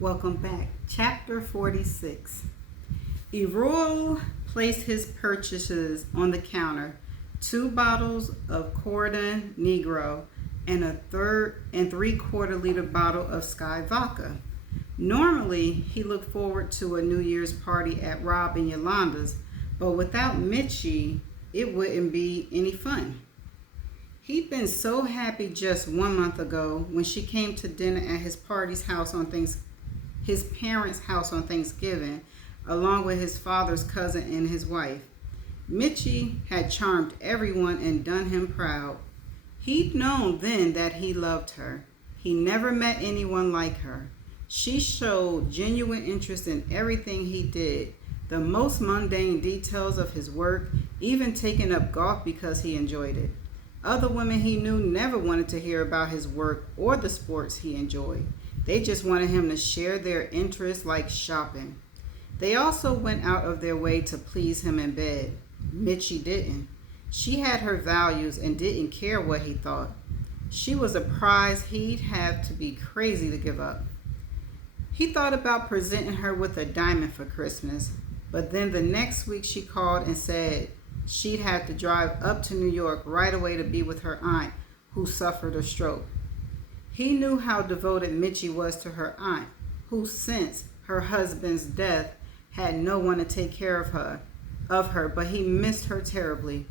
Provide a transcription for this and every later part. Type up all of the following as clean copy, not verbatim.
Welcome back. Chapter 46. Errol placed his purchases on the counter: 2 bottles of Cordon Negro and a 3/4 liter bottle of Sky Vodka. Normally, he looked forward to a New Year's party at Rob and Yolanda's, but without Mitchie, it wouldn't be any fun. He'd been so happy just 1 month ago when she came to dinner at his parents' house on Thanksgiving, along with his father's cousin and his wife. Mitchie had charmed everyone and done him proud. He'd known then that he loved her. He never met anyone like her. She showed genuine interest in everything he did, the most mundane details of his work, even taking up golf because he enjoyed it. Other women he knew never wanted to hear about his work or the sports he enjoyed. They just wanted him to share their interests like shopping. They also went out of their way to please him in bed. Mitchie didn't. She had her values and didn't care what he thought. She was a prize he'd have to be crazy to give up. He thought about presenting her with a diamond for Christmas, but then the next week she called and said she'd have to drive up to New York right away to be with her aunt, who suffered a stroke. He knew how devoted Mitchie was to her aunt, who since her husband's death had no one to take care of her, but he missed her terribly.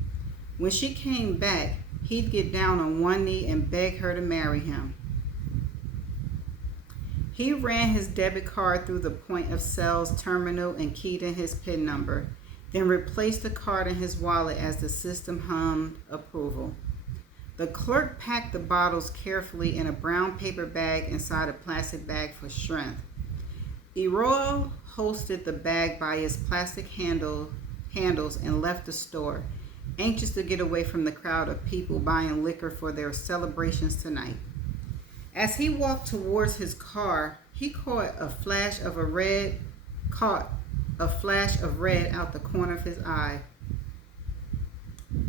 When she came back, he'd get down on one knee and beg her to marry him. He ran his debit card through the point of sales terminal and keyed in his PIN number, then replaced the card in his wallet as the system hummed approval. The clerk packed the bottles carefully in a brown paper bag inside a plastic bag for strength. Errol hoisted the bag by its plastic handles and left the store, anxious to get away from the crowd of people buying liquor for their celebrations tonight. As he walked towards his car, he caught a flash of red out the corner of his eye.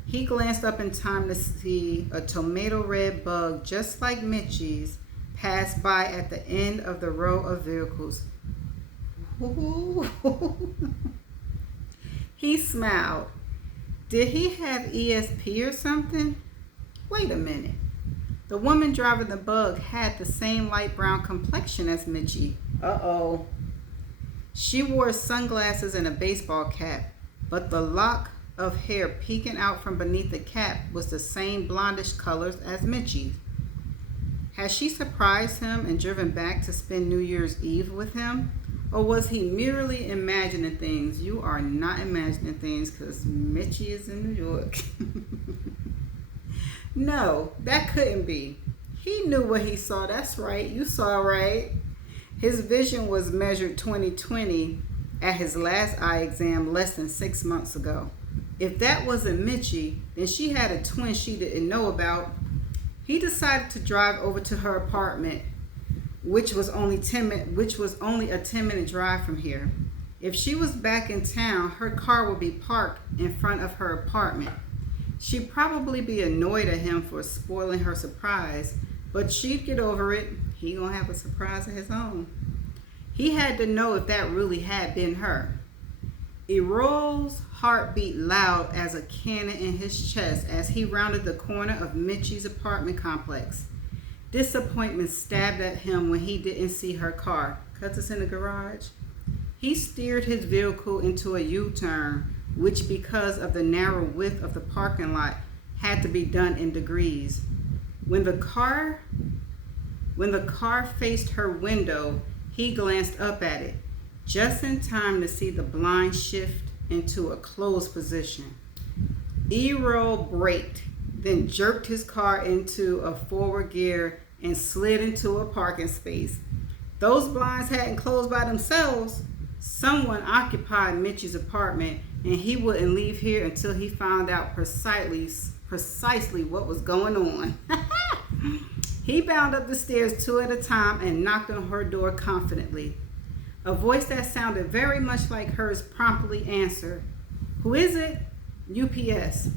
He glanced up in time to see a tomato red bug just like Mitchie's pass by at the end of the row of vehicles. He smiled. Did he have ESP or something? Wait a minute. The woman driving the bug had the same light brown complexion as Mitchie. Uh-oh. She wore sunglasses and a baseball cap, but the lock of hair peeking out from beneath the cap was the same blondish colors as Mitchie's. Had she surprised him and driven back to spend New Year's Eve with him? Or was he merely imagining things? You are not imagining things, because Mitchie is in New York. No, that couldn't be. He knew what he saw. That's right. You saw right. His vision was measured 20/20 at his last eye exam less than 6 months ago. If that wasn't Mitchie, then she had a twin she didn't know about. He decided to drive over to her apartment, which was only a 10-minute drive from here. If she was back in town, her car would be parked in front of her apartment. She'd probably be annoyed at him for spoiling her surprise, but she'd get over it. He gonna have a surprise of his own. He had to know if that really had been her. Errol's heart beat loud as a cannon in his chest as he rounded the corner of Mitchie's apartment complex. Disappointment stabbed at him when he didn't see her car, because it's in the garage. He steered his vehicle into a U-turn, which, because of the narrow width of the parking lot, had to be done in degrees. When the car faced her window, he glanced up at it, just in time to see the blind shift into a closed position. Errol braked, then jerked his car into a forward gear and slid into a parking space. Those blinds hadn't closed by themselves. Someone occupied Mitchie's apartment, and he wouldn't leave here until he found out precisely what was going on. He bounded up the stairs 2 at a time and knocked on her door confidently. A voice that sounded very much like hers promptly answered. "Who is it?" "UPS."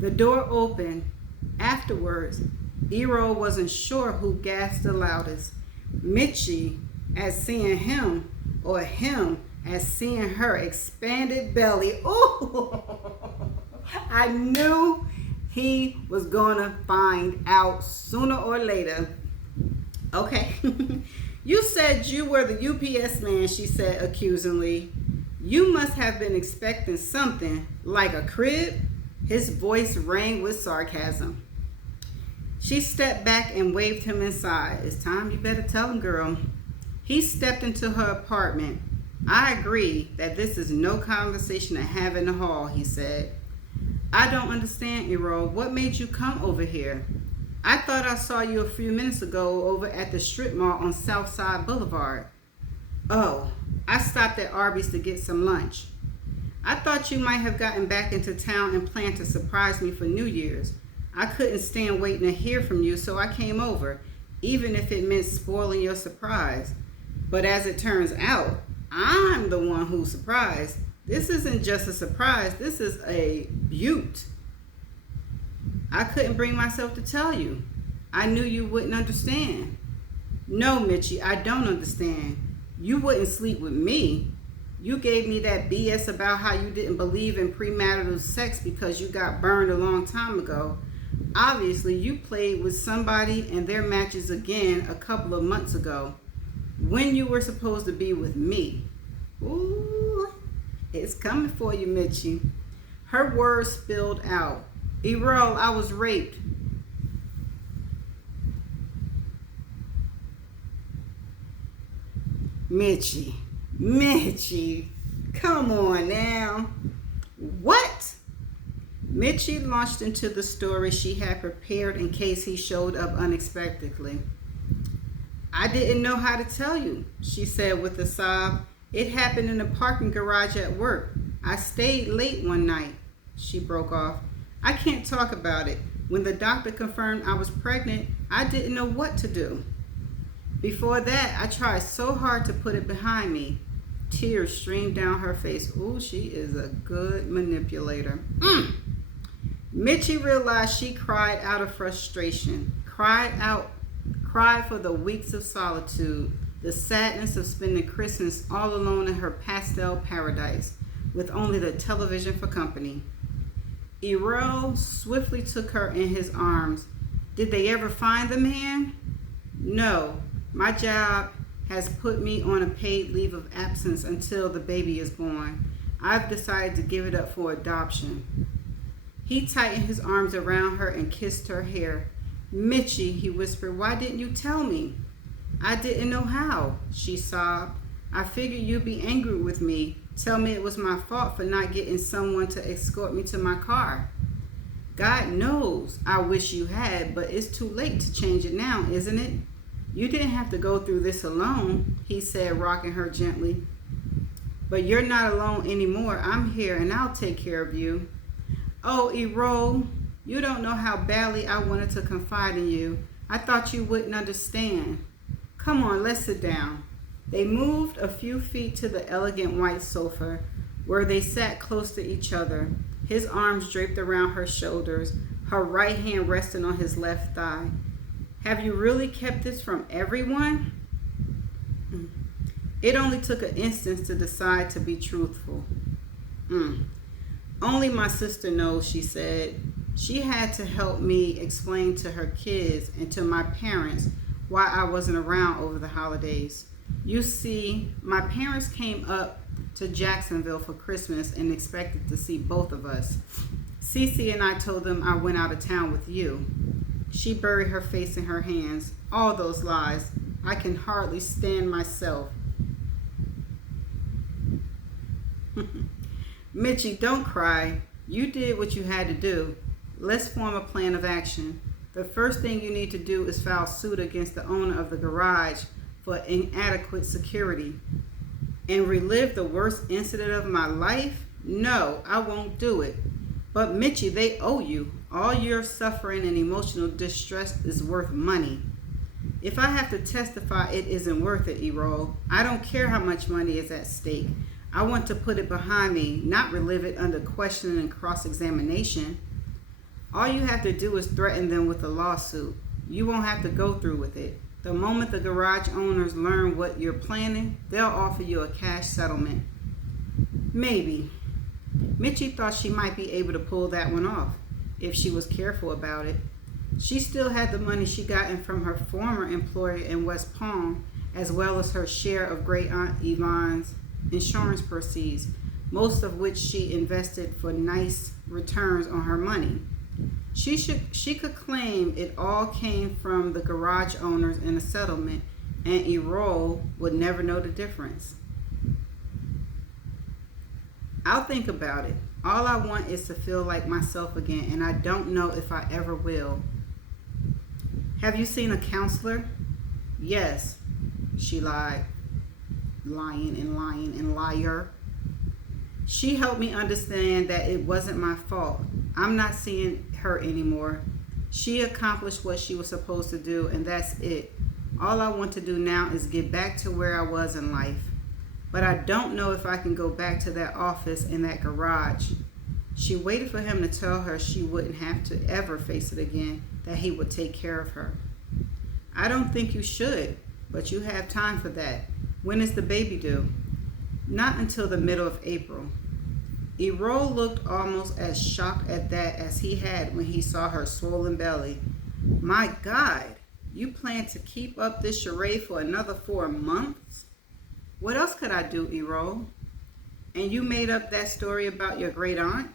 The door opened. Afterwards, Errol wasn't sure who gasped the loudest, Mitchie as seeing him or him as seeing her expanded belly. Oh, I knew he was gonna find out sooner or later. Okay. You said you were the UPS man, she said accusingly. You must have been expecting something like a crib. His voice rang with sarcasm. She stepped back and waved him inside. It's time, you better tell him, girl. He stepped into her apartment. I agree that this is no conversation to have in the hall, he said. I don't understand, Errol. What made you come over here? I thought I saw you a few minutes ago over at the strip mall on Southside Boulevard. Oh, I stopped at Arby's to get some lunch. I thought you might have gotten back into town and planned to surprise me for New Year's. I couldn't stand waiting to hear from you, so I came over, even if it meant spoiling your surprise. But as it turns out, I'm the one who's surprised. This isn't just a surprise, this is a beaut. I couldn't bring myself to tell you. I knew you wouldn't understand. No, Mitchie, I don't understand. You wouldn't sleep with me. You gave me that BS about how you didn't believe in premarital sex because you got burned a long time ago. Obviously, you played with somebody and their matches again a couple of months ago, when you were supposed to be with me. Ooh, it's coming for you, Mitchie. Her words spilled out. Errol, I was raped. Mitchie, come on now. What? Mitchie launched into the story she had prepared in case he showed up unexpectedly. I didn't know how to tell you, she said with a sob. It happened in the parking garage at work. I stayed late one night. She broke off. I can't talk about it. When the doctor confirmed I was pregnant, I didn't know what to do. Before that, I tried so hard to put it behind me. Tears streamed down her face. Ooh, she is a good manipulator. Mitchie realized she cried out of frustration, cried for the weeks of solitude, the sadness of spending Christmas all alone in her pastel paradise, with only the television for company. Errol swiftly took her in his arms. Did they ever find the man? No. My job has put me on a paid leave of absence until the baby is born. I've decided to give it up for adoption. He tightened his arms around her and kissed her hair. Mitchie, he whispered, why didn't you tell me? I didn't know how, she sobbed. I figured you'd be angry with me, tell me it was my fault for not getting someone to escort me to my car. God knows I wish you had, but it's too late to change it now, isn't it? You didn't have to go through this alone, he said, rocking her gently. But you're not alone anymore. I'm here and I'll take care of you. Oh, Errol, you don't know how badly I wanted to confide in you. I thought you wouldn't understand. Come on, let's sit down. They moved a few feet to the elegant white sofa, where they sat close to each other, his arms draped around her shoulders, her right hand resting on his left thigh. Have you really kept this from everyone? It only took an instant to decide to be truthful. Only my sister knows, she said. She had to help me explain to her kids and to my parents why I wasn't around over the holidays. You see, my parents came up to Jacksonville for Christmas and expected to see both of us. Cece and I told them I went out of town with you. She buried her face in her hands. All those lies. I can hardly stand myself. Mitchie, don't cry. You did what you had to do. Let's form a plan of action. The first thing you need to do is file suit against the owner of the garage for inadequate security. And relive the worst incident of my life? No, I won't do it. But Mitchie, they owe you. All your suffering and emotional distress is worth money. If I have to testify, it isn't worth it, Errol. I don't care how much money is at stake. I want to put it behind me, not relive it under questioning and cross-examination. All you have to do is threaten them with a lawsuit. You won't have to go through with it. The moment the garage owners learn what you're planning, they'll offer you a cash settlement. Maybe. Mitchie thought she might be able to pull that one off if she was careful about it. She still had the money she gotten from her former employer in West Palm, as well as her share of Great Aunt Yvonne's insurance proceeds, most of which she invested for nice returns on her money. She could claim it all came from the garage owners in the settlement, and Errol would never know the difference. I'll think about it. All I want is to feel like myself again, and I don't know if I ever will. Have you seen a counselor? Yes, she lied. Lying and liar. She helped me understand that it wasn't my fault. I'm not seeing her anymore. She accomplished what she was supposed to do, and that's it. All I want to do now is get back to where I was in life. But I don't know if I can go back to that office in that garage. She waited for him to tell her she wouldn't have to ever face it again, that he would take care of her. I don't think you should, but you have time for that. When is the baby due? Not until the middle of April. Errol looked almost as shocked at that as he had when he saw her swollen belly. My God, you plan to keep up this charade for another 4 months? What else could I do, Errol? And you made up that story about your great aunt?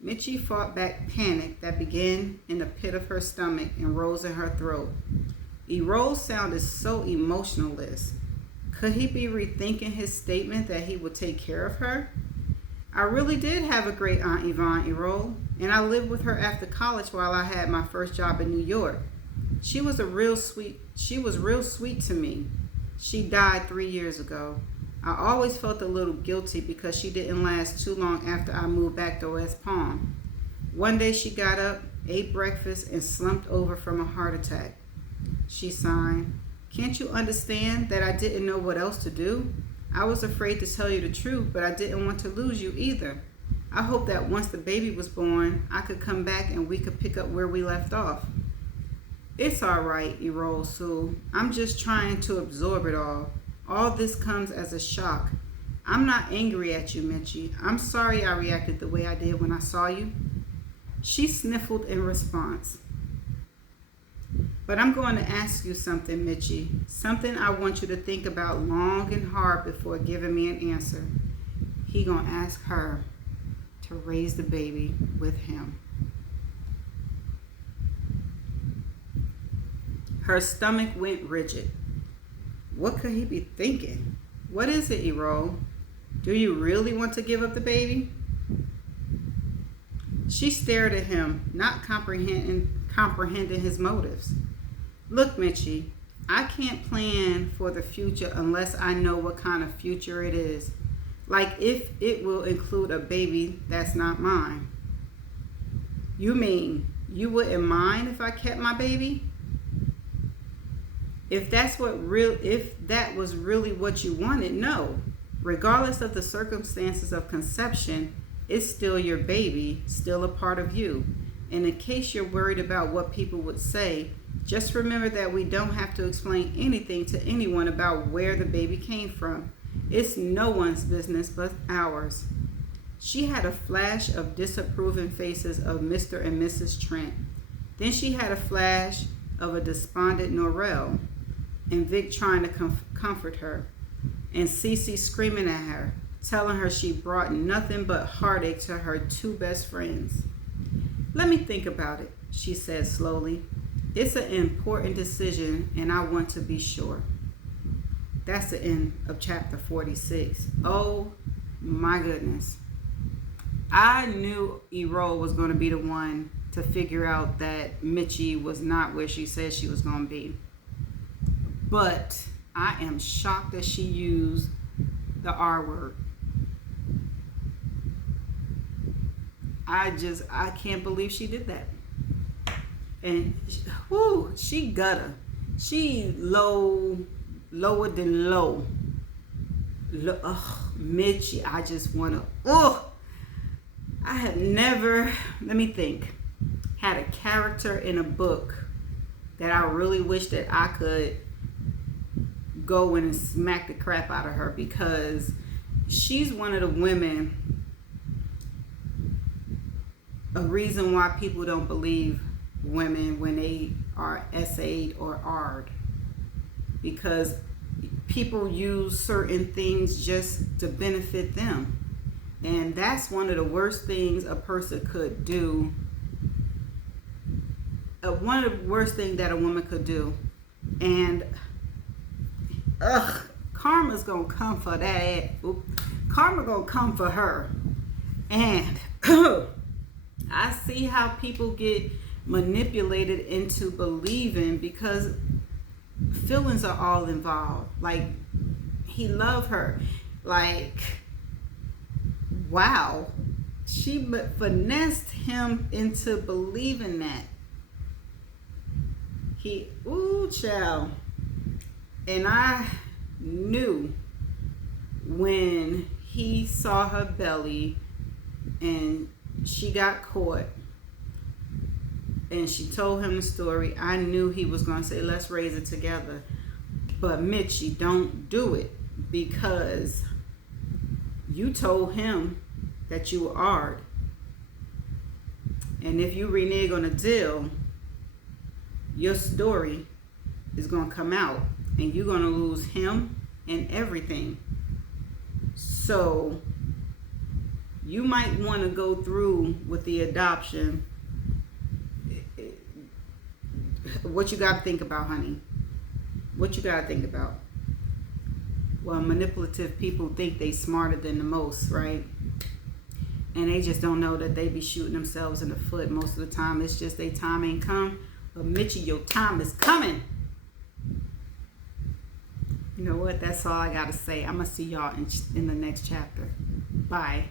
Mitchie fought back panic that began in the pit of her stomach and rose in her throat. Errol sounded so emotionless. Could he be rethinking his statement that he would take care of her? I really did have a great aunt Yvonne, Errol, and I lived with her after college while I had my first job in New York. She was real sweet to me. She died 3 years ago. I always felt a little guilty because she didn't last too long after I moved back to West Palm. One day she got up, ate breakfast, and slumped over from a heart attack. She sighed. Can't you understand that I didn't know what else to do? I was afraid to tell you the truth, but I didn't want to lose you either. I hoped that once the baby was born, I could come back and we could pick up where we left off. It's all right, Errol soothed. I'm just trying to absorb it all. All this comes as a shock. I'm not angry at you, Mitchie. I'm sorry I reacted the way I did when I saw you. She sniffled in response. But I'm going to ask you something, Mitchie. Something I want you to think about long and hard before giving me an answer. He gonna ask her to raise the baby with him. Her stomach went rigid. What could he be thinking? What is it, Errol? Do you really want to give up the baby? She stared at him, not comprehending his motives. Look, Mitchie, I can't plan for the future unless I know what kind of future it is. Like if it will include a baby that's not mine. You mean you wouldn't mind if I kept my baby? If that was really what you wanted, no. Regardless of the circumstances of conception, it's still your baby, still a part of you. And in case you're worried about what people would say, just remember that we don't have to explain anything to anyone about where the baby came from. It's no one's business but ours. She had a flash of disapproving faces of Mr. and Mrs. Trent. Then she had a flash of a despondent Norrell, and Vic trying to comfort her, and Cece screaming at her, telling her she brought nothing but heartache to her 2 best friends. Let me think about it, she said slowly. It's an important decision, and I want to be sure. That's the end of chapter 46. Oh my goodness. I knew Errol was going to be the one to figure out that Mitchie was not where she said she was going to be. But I am shocked that she used the R word. I can't believe she did that. And she gutter. She lower than low. Mitchie, I just want to, I have never, let me think, had a character in a book that I really wish that I could go in and smack the crap out of her, because she's one of the women, a reason why people don't believe women when they are SA'd or R'd, because people use certain things just to benefit them. And that's one of the worst things a person could do. One of the worst things that a woman could do. And karma's gonna come for that. Karma gonna come for her. And I see how people get manipulated into believing, because feelings are all involved. Like, he loved her. Like, wow. She finessed him into believing that. Child. And I knew when he saw her belly and she got caught and she told him the story, I knew he was going to say, let's raise it together. But Mitchie, don't do it, because you told him that you were R'd. And if you renege on a deal, your story is going to come out and you're going to lose him and everything. So you might want to go through with the adoption. What you got to think about, honey? What you got to think about? Well, manipulative people think they smarter than the most, right? And they just don't know that they be shooting themselves in the foot most of the time. It's just their time ain't come. But Mitchie, your time is coming. You know what? That's all I got to say. I'm going to see y'all in the next chapter. Bye.